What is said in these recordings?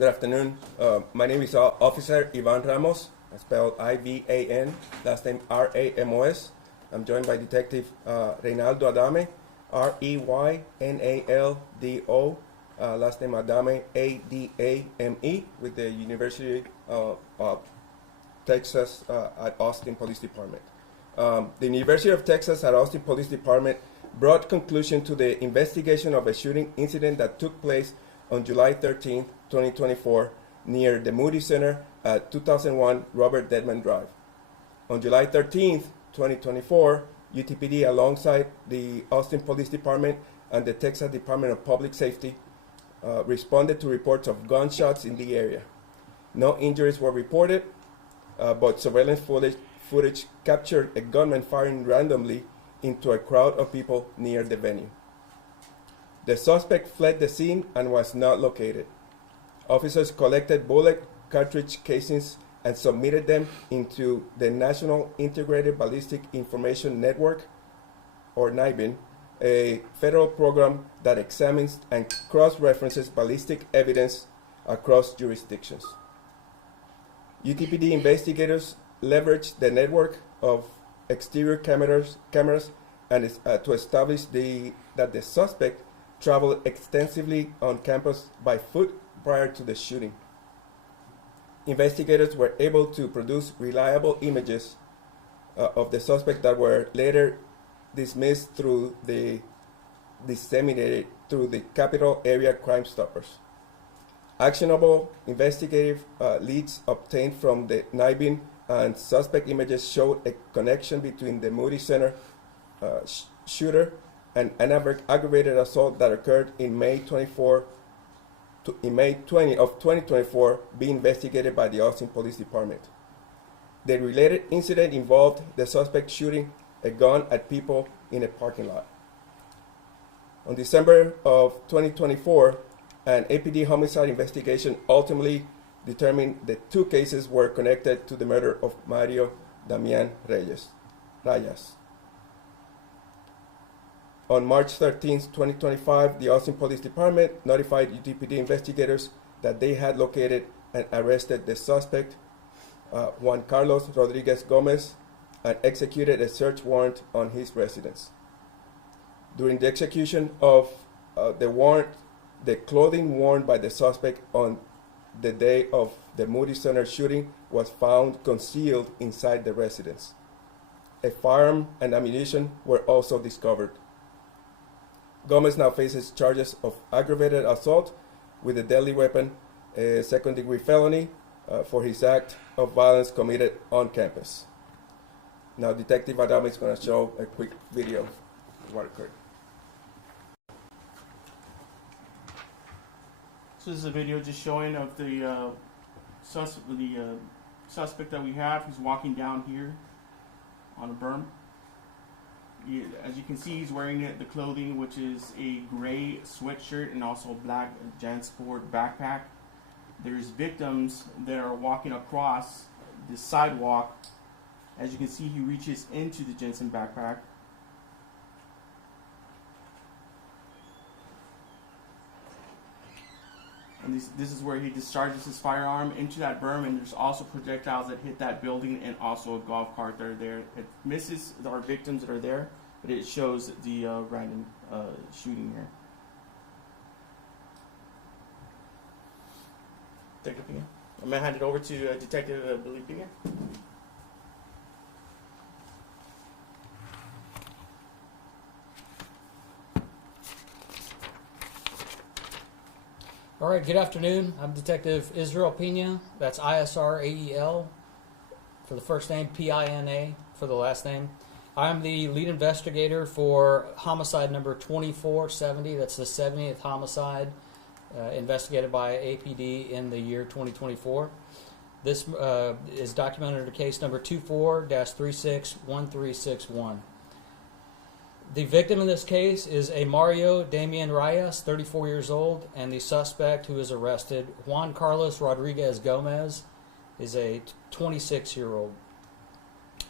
Good afternoon. My name is Officer Ivan Ramos, spelled I-V-A-N, last name R-A-M-O-S. I'm joined by Detective Reynaldo Adame, R-E-Y-N-A-L-D-O, last name Adame, A-D-A-M-E, with the University of Texas at Austin Police Department. The University of Texas at Austin Police Department brought conclusion to the investigation of a shooting incident that took place on July 13, 2024, near the Moody Center at 2001 Robert Dedman Drive. On July 13, 2024, UTPD, alongside the Austin Police Department and the Texas Department of Public Safety, responded to reports of gunshots in the area. No injuries were reported, but surveillance footage captured a gunman firing randomly into a crowd of people near the venue. The suspect fled the scene and was not located. Officers collected bullet cartridge casings and submitted them into the National Integrated Ballistic Information Network, or NIBIN, a federal program that examines and cross-references ballistic evidence across jurisdictions. UTPD investigators leveraged the network of exterior cameras and to establish that the suspect traveled extensively on campus by foot prior to the shooting. Investigators were able to produce reliable images of the suspect that were later dismissed disseminated through the Capital Area Crime Stoppers. Actionable investigative leads obtained from the NIBIN and suspect images showed a connection between the Moody Center shooter and an aggravated assault that occurred in May 20 of 2024, being investigated by the Austin Police Department. The related incident involved the suspect shooting a gun at people in a parking lot. On December of 2024, an APD homicide investigation ultimately determined the two cases were connected to the murder of Mario Damian Reyes. On March 13, 2025, the Austin Police Department notified UTPD investigators that they had located and arrested the suspect, Juan Carlos Rodriguez Gomez, and executed a search warrant on his residence. During the execution of the warrant, the clothing worn by the suspect on the day of the Moody Center shooting was found concealed inside the residence. A firearm and ammunition were also discovered. Gomez now faces charges of aggravated assault with a deadly weapon, a second-degree felony for his act of violence committed on campus. Now, Detective Adame is going to show a quick video of what occurred. So this is a video just showing of the suspect that we have. He's walking down here on a berm. As you can see, he's wearing the clothing, which is a gray sweatshirt and also a black JanSport backpack. There's victims that are walking across the sidewalk. As you can see, he reaches into the Jensen backpack. And this is where he discharges his firearm into that berm, and there's also projectiles that hit that building and also a golf cart that are there. It misses our victims that are there, but it shows the random shooting here. Detective Pina. I'm going to hand it over to Detective Billy Pina. All right, good afternoon. I'm Detective Israel Pina. That's I-S-R-A-E-L for the first name, P-I-N-A for the last name. I'm the lead investigator for homicide number 2470. That's the 70th homicide investigated by APD in the year 2024. This is documented under case number 24-361361. The victim in this case is a Mario Damian Reyes, 34 years old, and the suspect who is arrested, Juan Carlos Rodriguez Gomez, is a 26-year-old.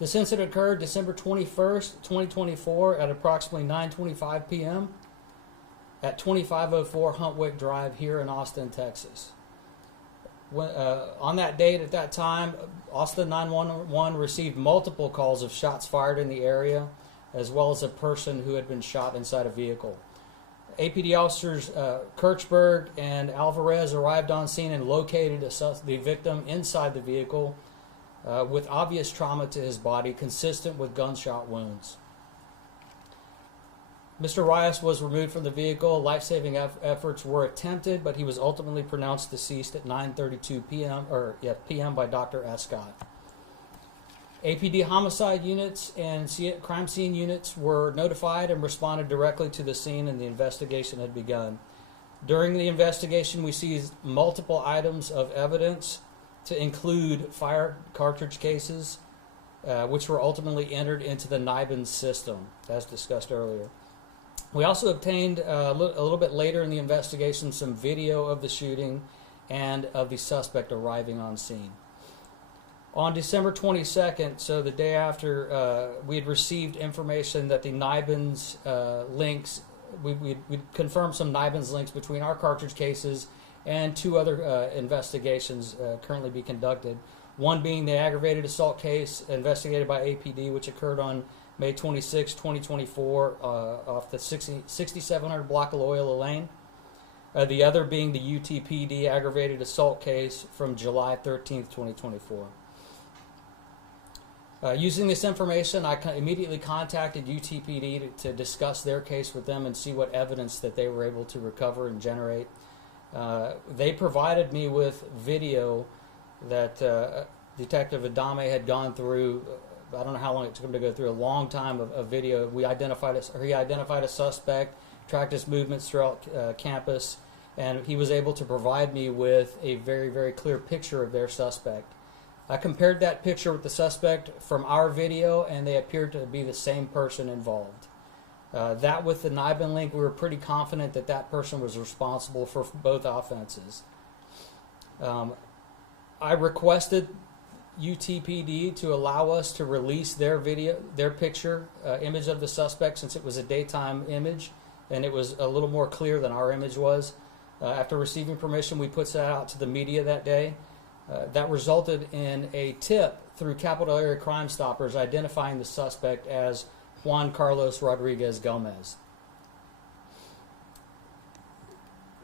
This incident occurred December 21st, 2024 at approximately 9:25 p.m. at 2504 Huntwick Drive here in Austin, Texas. On that date, at that time, Austin 911 received multiple calls of shots fired in the area, as well as a person who had been shot inside a vehicle. APD officers Kirchberg and Alvarez arrived on scene and located the victim inside the vehicle with obvious trauma to his body, consistent with gunshot wounds. Mr. Rias was removed from the vehicle. Life-saving efforts were attempted, but he was ultimately pronounced deceased at 9:32 p.m. by Dr. Escott. APD homicide units and crime scene units were notified and responded directly to the scene, and the investigation had begun. During the investigation, we seized multiple items of evidence to include fire cartridge cases, which were ultimately entered into the NIBIN system, as discussed earlier. We also obtained a little bit later in the investigation some video of the shooting and of the suspect arriving on scene. On December 22nd, so the day after, we had received information that the NIBIN's links, we confirmed some NIBIN's links between our cartridge cases and two other investigations currently being conducted. One being the aggravated assault case investigated by APD, which occurred on May 26, 2024, off the 6700 block of Loyola Lane. The other being the UTPD aggravated assault case from July 13th, 2024. Using this information, I immediately contacted UTPD to discuss their case with them and see what evidence that they were able to recover and generate. They provided me with video that Detective Adame had gone through. I don't know how long it took him to go through, a long time of video. He identified a suspect, tracked his movements throughout campus, and he was able to provide me with a very, very clear picture of their suspect. I compared that picture with the suspect from our video, and they appeared to be the same person involved. That with the NIBIN link, we were pretty confident that that person was responsible for both offenses. I requested UTPD to allow us to release their picture, image of the suspect, since it was a daytime image, and it was a little more clear than our image was. After receiving permission, we put that out to the media that day. That resulted in a tip through Capital Area Crime Stoppers identifying the suspect as Juan Carlos Rodriguez Gomez.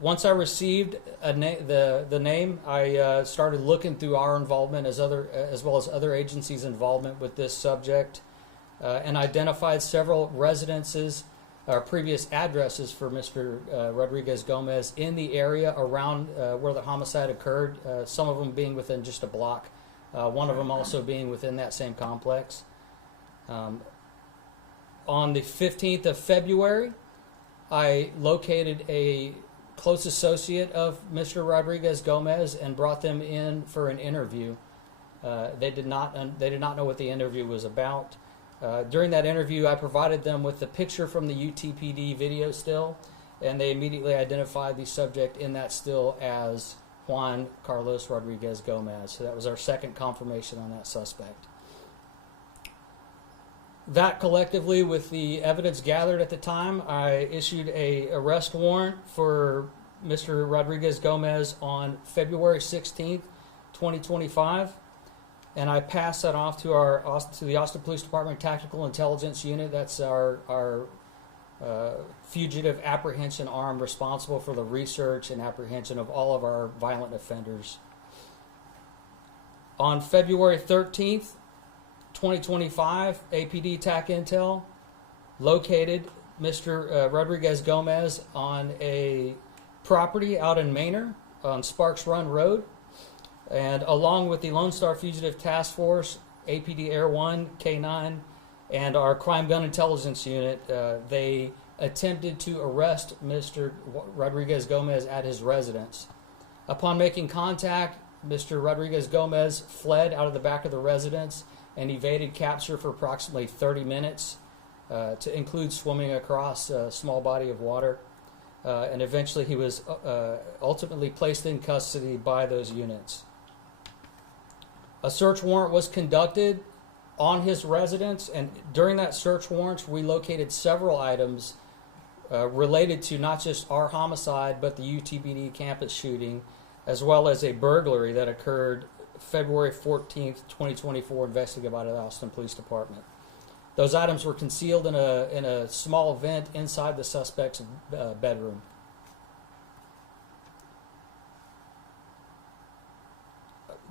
Once I received the name, I started looking through our involvement as well as other agencies' involvement with this subject, and identified several residences or previous addresses for Mr. Rodriguez Gomez in the area around where the homicide occurred, some of them being within just a block, one of them also being within that same complex. On the 15th of February, I located a close associate of Mr. Rodriguez Gomez and brought them in for an interview. They did not know what the interview was about. During that interview, I provided them with the picture from the UTPD video still, and they immediately identified the subject in that still as Juan Carlos Rodriguez Gomez. So that was our second confirmation on that suspect. That collectively, with the evidence gathered at the time, I issued an arrest warrant for Mr. Rodriguez Gomez on February 16th, 2025. And I passed that off to the Austin Police Department Tactical Intelligence Unit. That's our fugitive apprehension arm responsible for the research and apprehension of all of our violent offenders. On February 13th, 2025, APD TAC Intel located Mr. Rodriguez Gomez on a property out in Manor on Sparks Run Road. And along with the Lone Star Fugitive Task Force, APD Air 1, K9, and our Crime Gun Intelligence Unit, they attempted to arrest Mr. Rodriguez Gomez at his residence. Upon making contact, Mr. Rodriguez Gomez fled out of the back of the residence and evaded capture for approximately 30 minutes, to include swimming across a small body of water. And eventually he was ultimately placed in custody by those units. A search warrant was conducted on his residence, and during that search warrant, we located several items related to not just our homicide, but the UTPD campus shooting, as well as a burglary that occurred February 14th, 2024, investigated by the Austin Police Department. Those items were concealed in a small vent inside the suspect's bedroom.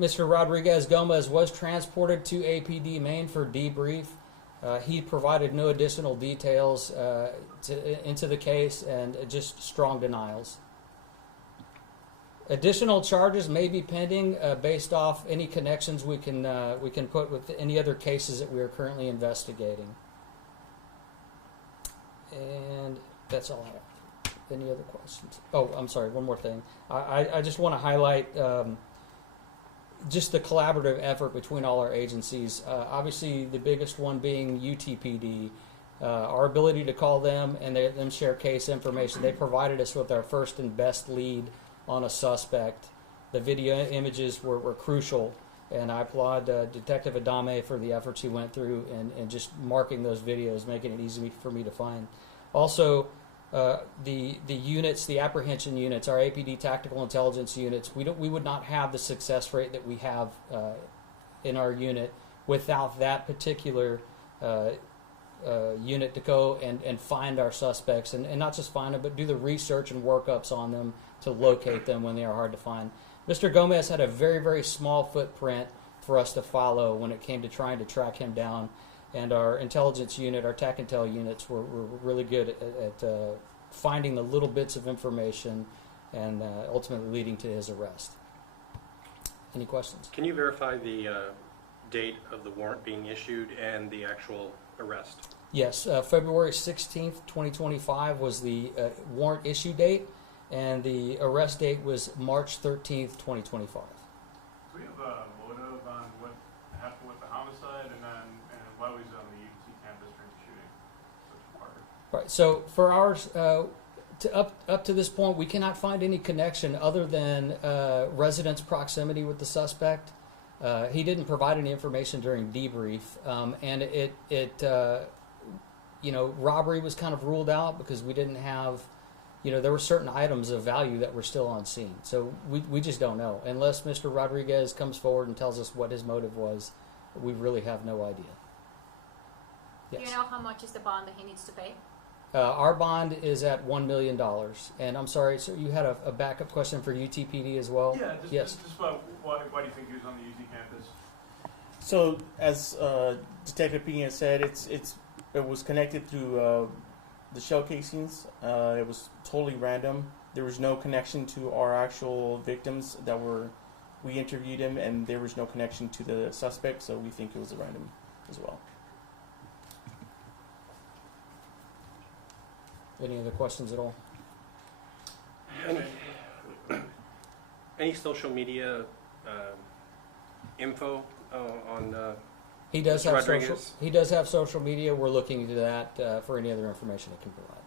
Mr. Rodriguez Gomez was transported to APD Maine for debrief. He provided no additional details into the case and just strong denials. Additional charges may be pending based off any connections we can put with any other cases that we are currently investigating. And that's all I have. Any other questions? Oh, I'm sorry. One more thing. I just want to highlight just the collaborative effort between all our agencies. Obviously, the biggest one being UTPD. Our ability to call them and them share case information. They provided us with our first and best lead on a suspect. The video images were crucial, and I applaud Detective Adame for the efforts he went through and just marking those videos, making it easy for me to find. Also, the units, the apprehension units, our APD tactical intelligence units, we would not have the success rate that we have in our unit without that particular unit to go and find our suspects and not just find them, but do the research and workups on them to locate them when they are hard to find. Mr. Gomez had a very, very small footprint for us to follow when it came to trying to track him down, and our intelligence unit, our TAC Intel units were really good at finding the little bits of information and ultimately leading to his arrest. Any questions? Can you verify the date of the warrant being issued and the actual arrest? Yes, February 16th, 2025 was the warrant issue date, and the arrest date was March 13th, 2025. Do we have a motive on what happened with the homicide and why was he on the UT campus during the shooting? Such a marker. Right. So for ours, up to this point, we cannot find any connection other than residents' proximity with the suspect. He didn't provide any information during debrief, and robbery was kind of ruled out because we didn't have, there were certain items of value that were still on scene. So we just don't know. Unless Mr. Rodriguez comes forward and tells us what his motive was, we really have no idea. Yes. Do you know how much is the bond that he needs to pay? Our bond is at $1 million. And I'm sorry, so you had a backup question for UTPD as well? Yeah, yes. Just why do you think he was on the UT campus? So, as Detective Pena said, it was connected through the shell casings. It was totally random. There was no connection to our actual victims we interviewed him, and there was no connection to the suspect, so we think it was a random as well. Any other questions at all? Any social media info on He does Mr. have social. Rodriguez? He does have social media. We're looking into that for any other information it can provide.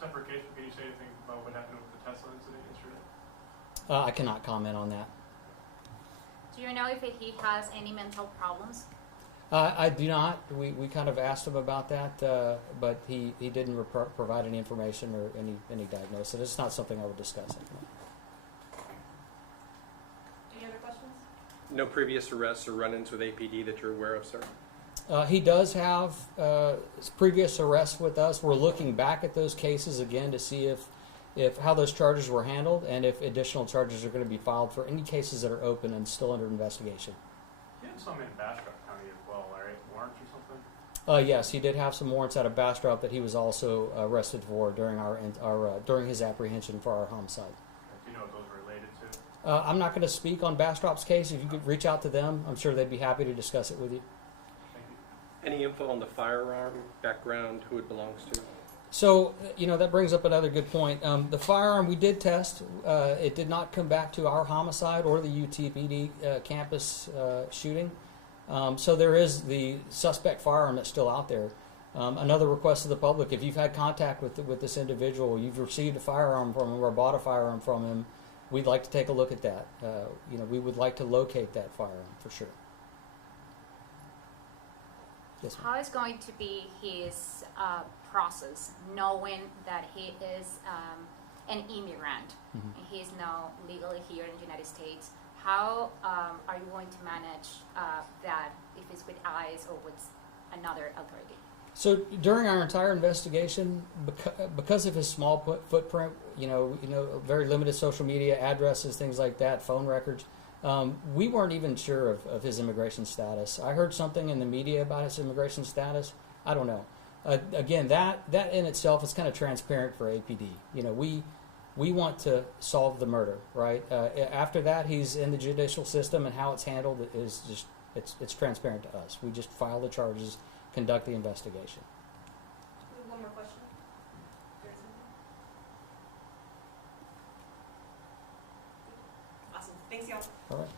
Separate case, can you say anything about what happened with the Tesla incident yesterday? I cannot comment on that. Do you know if he has any mental problems? I do not. We kind of asked him about that, but he didn't provide any information or any diagnosis. It's not something I would discuss. Any other questions? no previous arrests or run-ins with APD that you're aware of, sir? He does have previous arrests with us. We're looking back at those cases again to see if how those charges were handled and if additional charges are going to be filed for any cases that are open and still under investigation. He had some in Bastrop County as well, right? Warrants or something? Yes, he did have some warrants out of Bastrop that he was also arrested for during during his apprehension for our homicide. Do you know what those were related to? I'm not going to speak on Bastrop's case. If you could reach out to them, I'm sure they'd be happy to discuss it with you. Thank you. Any info on the firearm background, who it belongs to? So, that brings up another good point. The firearm we did test. It did not come back to our homicide or the UTPD campus shooting. So there is the suspect firearm that's still out there. Another request to the public, if you've had contact with this individual, you've received a firearm from him or bought a firearm from him, we'd like to take a look at that. We would like to locate that firearm for sure. Yes, ma'am. How is going to be his process, knowing that he is an immigrant, Mhm. and he is now legally here in the United States. How are you going to manage that if it's with ICE or with another authority? So during our entire investigation, because of his small footprint, very limited social media addresses, things like that, phone records, we weren't even sure of his immigration status. I heard something in the media about his immigration status. I don't know. Again, that in itself is kind of transparent for APD. We want to solve the murder, right? After that, he's in the judicial system, and how it's handled is just it's transparent to us. We just file the charges, conduct the investigation. We have one more question. There's something. Awesome. Thanks, y'all. All right.